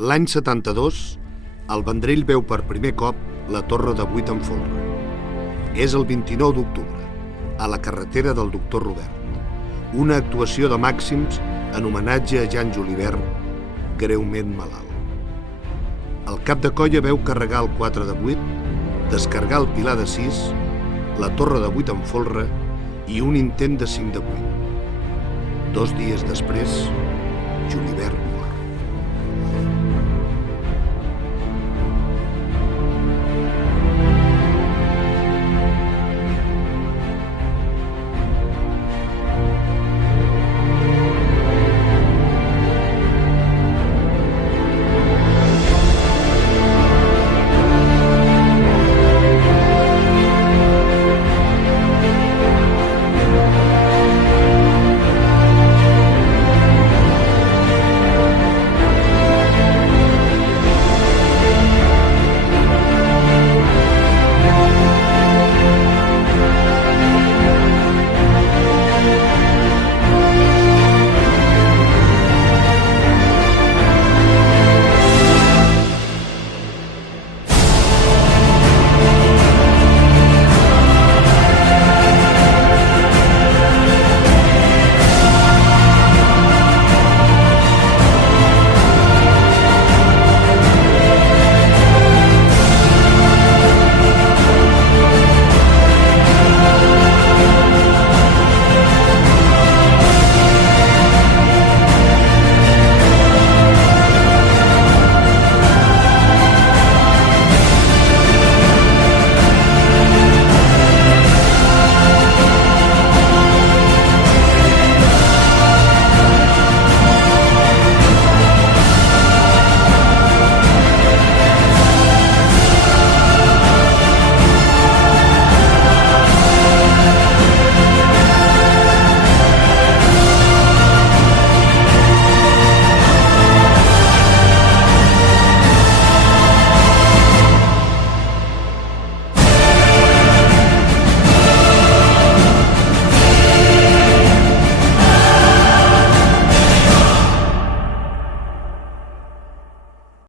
L'any 72, el Vendrell veu per primer cop la Torre de 8 en folre. És el 29 d'octubre, a la carretera del Doctor Robert. Una actuació de màxims en homenatge a Jan Julivert, greument malalt. El cap de colla veu carregar el 4 de 8, descarregar el pilar de 6, la Torre de 8 en folre i un intent de 5 de 8. 2 dies després, Julivert